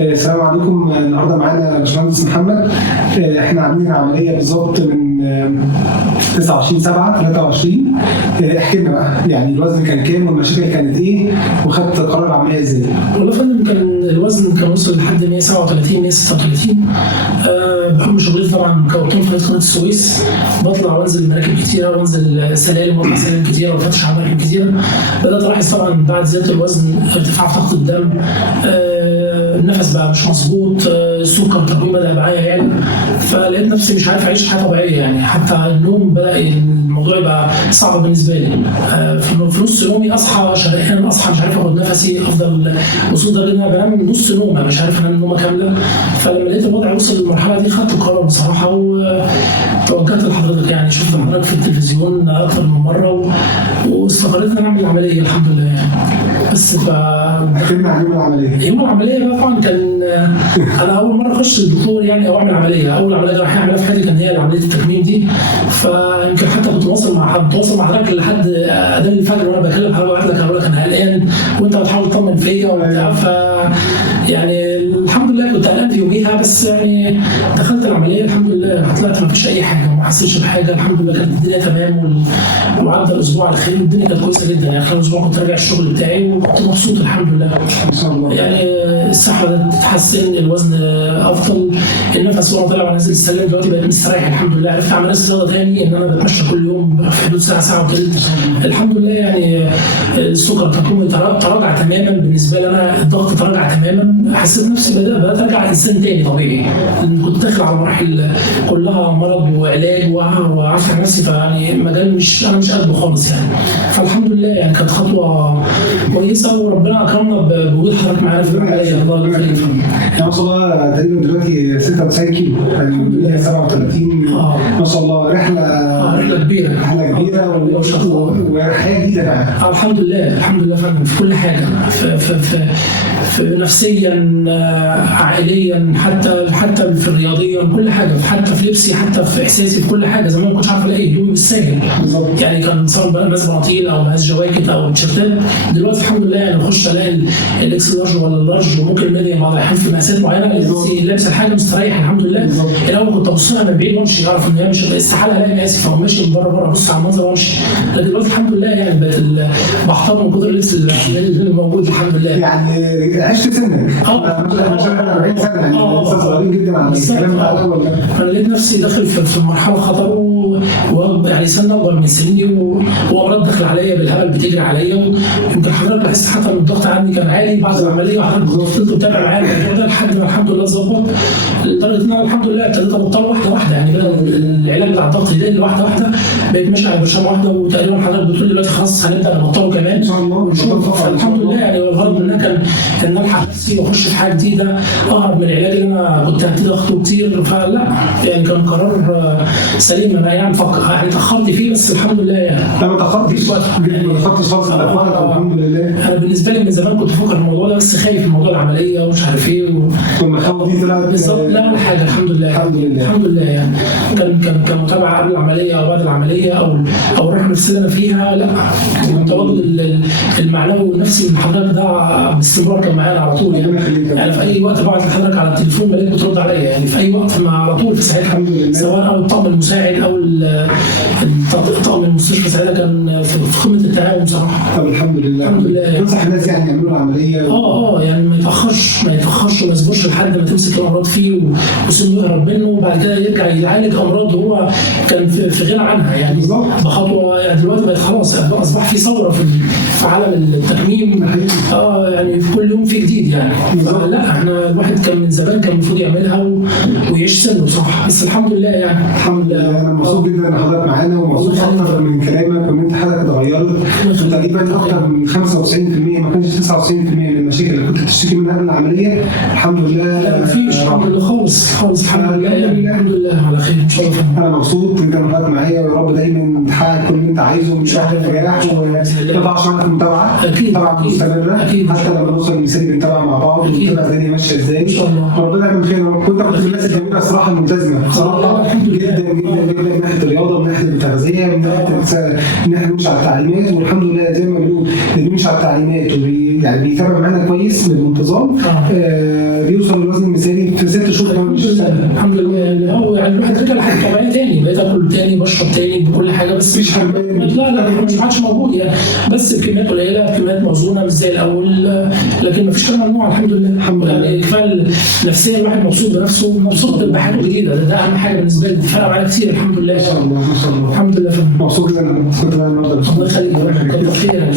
السلام عليكم. النهارده معانا باشمهندس محمد. احنا عاملين عمليه بالظبط من 29/7/23. احكي لنا بقى يعني الوزن كان كام والمشاكل كانت ايه وخدت قرار العمليه ازاي؟ والله يا فندم كان الوزن كان وصل لحد 137 136. بحكم شغلتي طبعا كوكيل في قناه السويس، بطلع وانزل مراكب كتيره وانزل سلالم واطلع سلالم كتيره وفتش على مراكب كتيره. بدات الاحظ طبعا بعد زياده الوزن ارتفاع في ضغط الدم، النفس بقى مش مظبوط، السكر التقويم بدا معايا يعني، فلقيت نفسي مش عارف اعيش حياه طبيعيه يعني. حتى النوم بدا الموضوع يبقى صعب بالنسبه لي. في نص يومي اصحى شرقان، اصحى مش عارف اخد نفسي، افضل وصلت لدرجه ان انا بنام نص نومه مش عارف انام نومه كامله. فلما لقيت الوضع وصل للمرحله دي خدت القرار بصراحه وتوجهت لحضرتك يعني. شفت حضرتك في التلفزيون اكثر من مره واستقريت ان انا اعمل العمليه الحمد لله يعني. بس حكينا عن يوم العمليه. يوم العمليه بقى طبعا كان انا اول مره اخش الدكتور يعني او اعمل عمليه، اول عمليه رايح اعملها في حياتي كان هي عمليه التكميم دي. فيمكن حتى كنت بتواصل مع حضرتك لحد اذان الفجر وانا بكلم حضرتك هقول لك انا قلقان وانت بتحاول تطمن فيا وبتاع. يعني الحمد لله كنت قلقان في يوميها، بس يعني دخلت العمليه الحمد لله طلعت ما فيش اي حاجه وما حسيتش بحاجه الحمد لله. كانت الدنيا تمام وعدى الاسبوع على خير والدنيا كانت كويسه جدا يعني. خلال اسبوع كنت راجع الشغل بتاعي وكنت مبسوط الحمد لله ان شاء الله. يعني الصحه تتحسن، الوزن افضل، النفس وانا طالع ونازل السلم دلوقتي بقيت مستريح الحمد لله. عرفت اعمل رياضه تاني ان انا بتمشى كل يوم في حدود ساعه وثلث الحمد لله يعني. السكر التقويمي تراجع تماما بالنسبه لي انا، الضغط تراجع تماما، حسيت نفسي بدات ارجع انسان تاني طبيعي. كنت داخل على مراحل كلها مرض وعلاج وعارف نفسي، فيعني مجال انا مش قده خالص يعني. فالحمد لله يعني كانت خطوه كويسه وربنا اكرمنا بوجود حضرتك معانا في العمليه. الله يخليك. يعني ما شاء الله تقريبا دلوقتي 96 كيلو يعني 37. ما شاء الله رحله كبيره وحياه جديده بقى. الحمد لله فندم في كل حاجه، في نفسيا عائليا حتى في الرياضيا كل حاجه، حتى في لبسي حتى في احساسي في كل حاجه. زمان ما كنتش عارف الاقي هدومي بالساهل يعني، كان صار مقاس بناطيل او مقاس جواكت او تيشيرتات. دلوقتي الحمد لله يعني بخش الاقي الاكس لارج ولا اللارج وممكن الميديم واضحين في مقاسات معينه، لابس الحاجه مستريح الحمد لله. الاول كنت ابص لها من بعيد وامشي اعرف ان هي مش استحاله الاقي مقاسي فاقوم ماشي من بره ابص على المنظر وامشي. لكن دلوقتي الحمد لله يعني بقت بحتار من كتر اللبس اللي موجود الحمد لله يعني. عشت سنك مش 40 سنه يعني لسه صغيرين جدا عن الكلام ده الاول. انا لقيت نفسي داخل في مرحله خطر يعني سنه اكبر من سنيني وامراض داخل عليا بالهبل بتجري عليا. يمكن حضرتك لاحظت حتى ان الضغط عندي كان عالي بعد العمليه وحضرتك فضلت متابع معايا الموضوع ده لحد ما الحمد لله اتظبط، لدرجه ان انا الحمد لله ابتديت ابطل واحده واحده يعني. بقى العلاج بتاع الضغط ده واحده واحده بقيت ماشي على برشام واحده، وتقريبا حضرتك بتقول لي دلوقتي خلاص هنبدا نبطله كمان ان شاء الله. الحمد لله يعني الغرض منها كان ان الحق نفسي واخش في حاجه جديده اهرب من العلاج اللي انا كنت هبتدي اخده كتير. فلا يعني كان قرار سليم. انا يعني اتاخرت فيه بس الحمد لله يعني. لا ما اتاخرتش خالص الحمد لله. انا بالنسبه لي من زمان كنت بفكر في الموضوع ده بس خايف من موضوع العمليه ومش عارف ايه والمخاوف دي طلعت بالظبط. لا ولا حاجه الحمد لله يعني. كان متابعه قبل العمليه او بعد العمليه او الراحه النفسيه اللي انا فيها. لا التواجد المعنوي والنفسي من حضرتك ده باستمرار كان معانا على طول يعني في اي وقت ببعت لحضرتك على التليفون بلاقيك بترد عليا يعني في اي وقت على طول في ساعتها، سواء او الطاقم المساعد او طاقم المستشفى ساعتها كان في قمه التعاون بصراحه. طب الحمد لله يعني. تنصح الناس يعني يعملوا العمليه يعني ما يتاخرش وما يصبرش لحد ما تمسك الامراض فيه وسنه يهرب منه وبعد كده يرجع يعالج امراض هو كان في غنى عنها يعني بخطوه. يعني دلوقتي بقت خلاص اصبح في ثوره في عالم التكميم يعني في كل يوم في جديد يعني. لا احنا الواحد كان من زمان كان المفروض يعملها ويعيش سنه صح. بس الحمد لله يعني الحمد لله. انا مبسوط جدا ان حضرتك معانا ومبسوط اكتر من كلامك وان انت حضرتك اتغيرت تقريبا اكتر من 95% ما كانش 99% من المشاكل اللي كنت بتشتكي منها قبل العمليه الحمد لله. لا مفيش الحمد لله خالص الحمد لله يعني. الحمد لله على خير ان شاء الله. انا مبسوط ان انت معايا ويا رب دايما تحقق كل اللي انت عايزه ومش واحد نجاح وتبقى عشان المتابعه طبعا مستمره حتى لما نوصل لمثال بنتابع مع بعض ونتابع الدنيا ماشيه ازاي. ربنا يكون خير. كنت من الناس الجميله الصراحه الملتزمه بصراحه جدا من ناحيه الرياضه من ناحيه التغذيه من ناحيه ان احنا نمشي على التعليمات. والحمد لله زي ما بنقول اللي بيمشي على التعليمات يعني بيتابع معانا كويس بانتظام. بيوصل للوزن المثالي في 6 شهور. مش الحمد لله. هو يعني الواحد رجع لحاجه طبيعيه تاني، بقيت اكل تاني بشرب تاني بكل حاجه، بس مفيش حرمان. لا مش عادش موجود يعني، بس بكميات قليله بكميات موزونه مش زي الاول، لكن مفيش كلام ممنوع الحمد لله. الحمد لله. يعني كفايه نفسيا الواحد مبسوط بنفسه، مبسوط بحاجه جديده، ده اهم حاجه بالنسبه لي، فرق معايا كتير الحمد لله. ما شاء الله ما شاء الله. الحمد لله فندم. مبسوط جدا. الله يخليك، كتر خيرك.